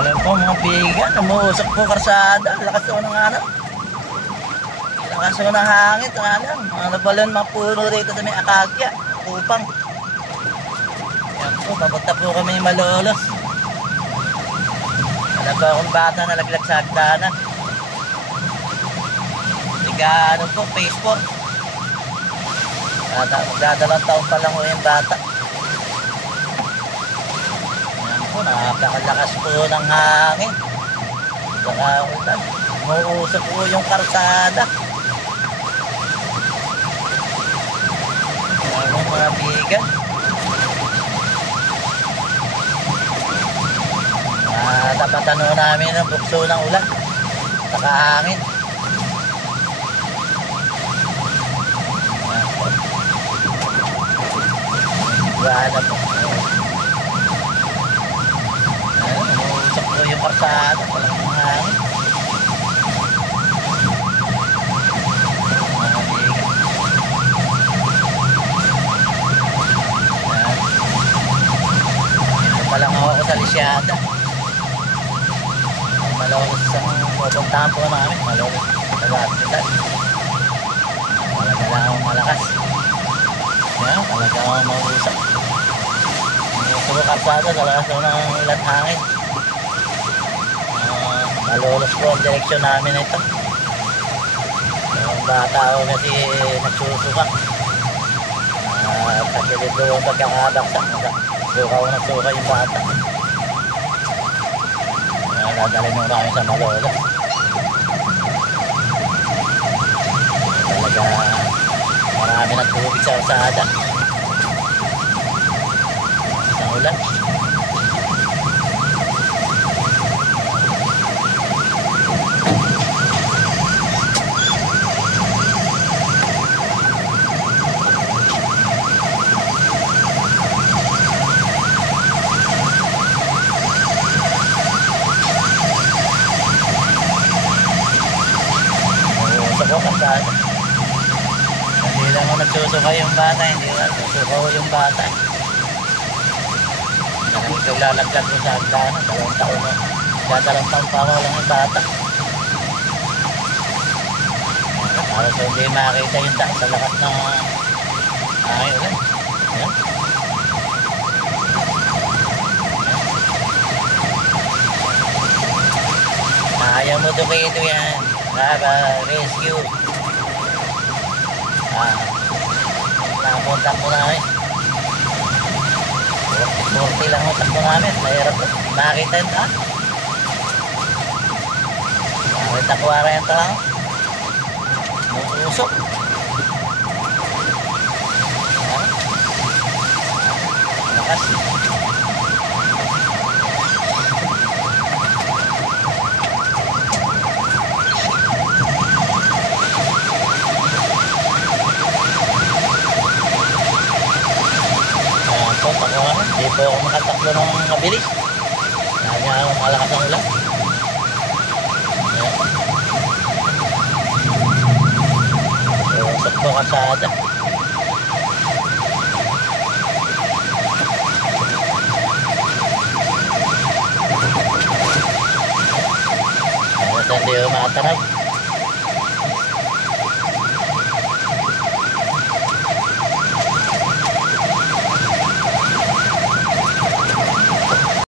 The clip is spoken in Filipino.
Alam po mga bigan, umuusok po karsada. Lakas po ng ano. Lakas po ng hangin. Mga balon, mga puno rito sa may akagya. Upang. Yan po, papunta po kami Malolos. Alam po akong bata na laglag sa hagdanan. Ano po, Facebook. Magdadalawang taon pa lang po yung bata. Yan po, napakalakas po ng hangin. Saka ulan. Umuusok po yung karsada. Yan po mga bigan. Tapatan namin ang bukso ng ulan. Saka hangin. Wala po. Umuusok po yung karsada. Walang mga hangin. Mga bigan. Ito pa lang ako sa Lisyada. Malolos ang pupuntahan po namin. Malolos sa hospital. Talaga lang akong malakas. Yan, talaga akong mausap. Gusto ko karsada, talaga sa ng ilan hangin. Malolos po ang direksyon namin ito. Yung bata ako kasi nagsusuka. Tagilid doon ang pagkakadaksak. Suka yung bata. Dadalhin nung namin sa Malolos. Talaga marami ng tubig sa karsada. Sa ulan. Karsada. Hindi lang ako nagsusuka yung bata, hindi lang nagsusuka ko yung bata. Ito lalaglag ko sa hagdanan, 2 taon na. Dadalawang taon pa ako lang yung bata. Para sa hindi makita yung daan sa lakas ng hangin ulan. Ayan. Kaya mo dumito yan. Rescue. Napunta po namin. 40 lang utak po namin. Mahirap po. Nakakita yun daan. Nakakita ko ara yan lang. Usok. Lakas. Hindi po ako makataklo ng mabilis. Dahil nga ako malakas ang ulan. Usok po karsada. Hindi ko makatanap.